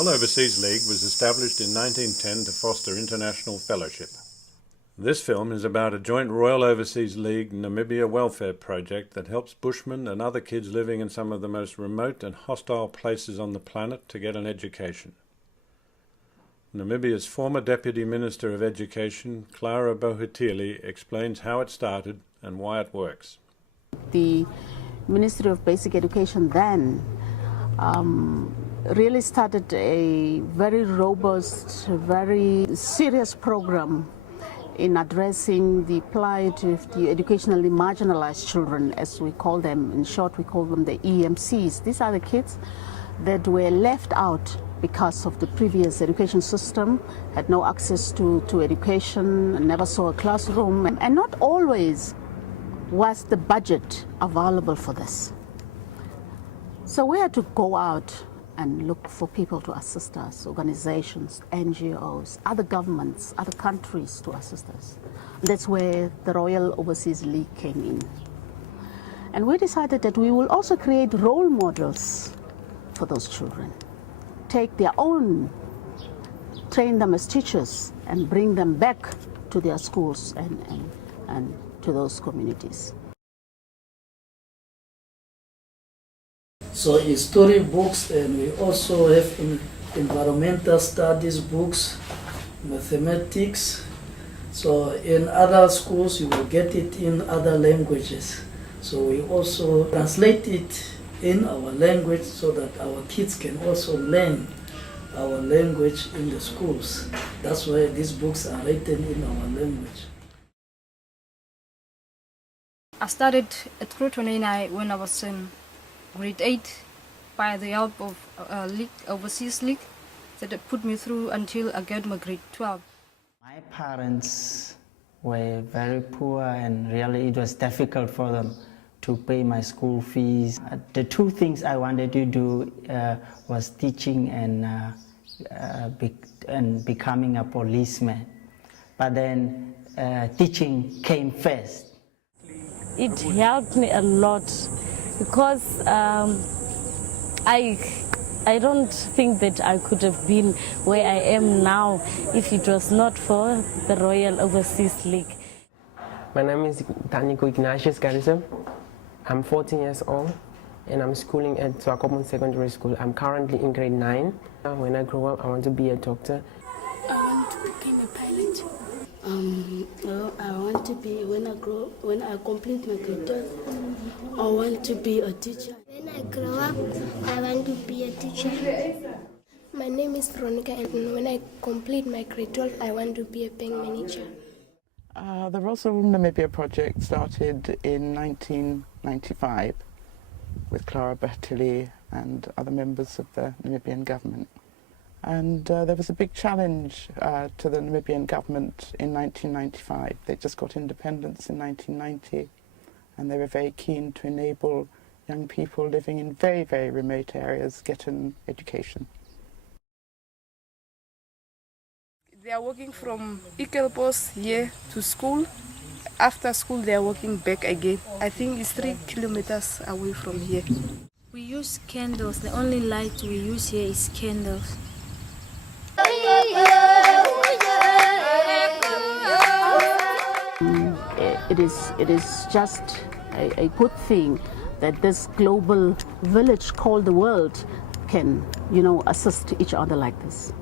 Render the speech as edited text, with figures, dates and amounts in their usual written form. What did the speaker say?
Royal Overseas League was established in 1910 to foster international fellowship. This film is about a joint Royal Overseas League Namibia welfare project that helps Bushmen and other kids living in some of the most remote and hostile places on the planet to get an education. Namibia's former Deputy Minister of Education, Clara Bohutili, explains how it started and why it works. The Ministry of Basic Education then really started a very robust, very serious program in addressing the plight of the educationally marginalized children, as we call them. In short, we call them the EMCs. These are the kids that were left out because of the previous education system, had no access to education, never saw a classroom, and not always was the budget available for this. So we had to go out and look for people to assist us, organizations, NGOs, other governments, other countries to assist us. That's where the Royal Overseas League came in. And we decided that we will also create role models for those children, take their own, train them as teachers, and bring them back to their schools and to those communities. So in story books, and we also have environmental studies books, mathematics. So in other schools you will get it in other languages. So we also translate it in our language so that our kids can also learn our language in the schools. That's why these books are written in our language. I started at Krotonenai when I was in grade 8 by the help of Overseas League that put me through until I got my grade 12. My parents were very poor and really it was difficult for them to pay my school fees. The two things I wanted to do was teaching and becoming a policeman. But then teaching came first. It helped me a lot because I don't think that I could have been where I am now if it was not for the Royal Overseas League. My name is Taniko Ignatius Garrison. I'm 14 years old and I'm schooling at Swakopmund Secondary School. I'm currently in grade 9. When I grow up, I want to be a doctor. I want to become a pilot. I want to be, when I complete my grade 12, I want to be a teacher. When I grow up, I want to be a teacher. My name is Veronica, and when I complete my grade 12, I want to be a bank manager. The ROSL Namibia project started in 1995 with Clara Bohutili and other members of the Namibian government. And there was a big challenge to the Namibian government in 1995. They just got independence in 1990, and they were very keen to enable young people living in very, very remote areas get an education. They are walking from Ikelbos here to school. After school they are walking back again. I think it's 3 kilometers away from here. We use candles. The only light we use here is candles. It is just a good thing that this global village called the world can, assist each other like this.